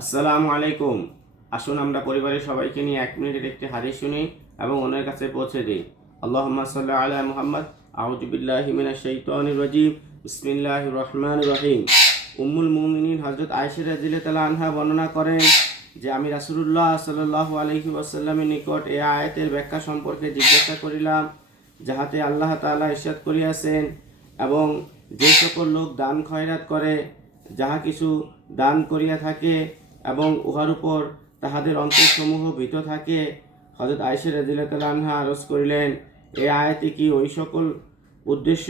আসসালামু আলাইকুম। আসুন আমরা পরিবারের সবাইকে নিয়ে 1 মিনিটের একটি হাদিস শুনি এবং অন্যের কাছে পৌঁছে দিই। আল্লাহুম্মা সাল্লি আলা মুহাম্মদ। আউযু বিল্লাহি মিনাশ শাইতানির রাজিম। বিসমিল্লাহির রহমানির রহিম। উম্মুল মুমিনিন হযরত আয়েশা রাদিয়াল্লাহু তাআলা আনহা বর্ণনা করেন যে আমি রাসূলুল্লাহ সাল্লাল্লাহু আলাইহি ওয়াসাল্লামের নিকট এই আয়াতের ব্যাখ্যা সম্পর্কে জিজ্ঞাসা করিলাম, যাহাতে আল্লাহ তাআলা ইরশাদ করিয়াছেন, এবং যে সকল লোক দান খয়রাত করে, যাহা কিছু দান করিয়া থাকে এবং উহার উপর তাহাদের অন্তরসমূহ ভীত থাকে। হযরত আয়েশা রাদিয়াল্লাহু তাআলা আনহা আরজ করিলেন, এই আয়াতে কি ওই সকল উদ্দেশ্য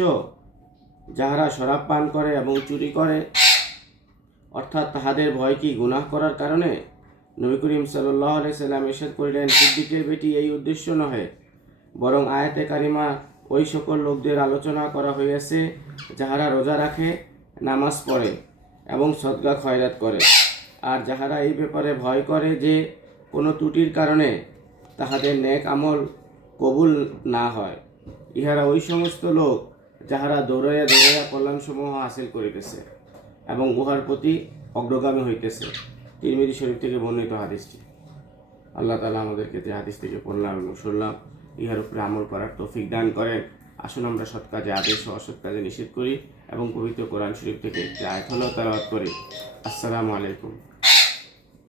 যাহারা শরাব পান করে এবং চুরি করে, অর্থাৎ তাহাদের ভয় কি গুনাহ করার কারণে? নবী করিম সাল্লাল্লাহু আলাইহি সাল্লাম ইরশাদ করিলেন, সিদ্দিকের বেটি, এই উদ্দেশ্য নহে, বরং আয়াতে কারিমা ওই সকল লোকদের আলোচনা করা হইয়াছে যাহারা রোজা রাখে, নামাজ পড়ে এবং সদকা খয়রাত করে, আর যাহারা এই ব্যাপারে ভয় করে যে কোনো ত্রুটির কারণে তাহাদের নেক আমল কবুল না হয়। ইহারা ওই সমস্ত লোক যাহারা দৌড়াইয়া দৌড়াইয়া কল্যাণসমূহ হাসিল করিতেছে এবং উহার প্রতি অগ্রগামী হইতেছে। তিরমিজি শরীফ থেকে বর্ণিত হাদিসটি। আল্লাহ তাআলা আমাদেরকে যে হাদিস থেকে পড়লাম এবং শুনলাম, ইহার উপরে আমল করার তৌফিক দান করেন। আসুন আমরা সৎ কাজে আদেশ ও অসৎ কাজে নিষেধ করি এবং পবিত্র কোরআন শরীফ থেকে একটি আয়াত হলেও তেলাওয়াত করি। আসসালামু আলাইকুম।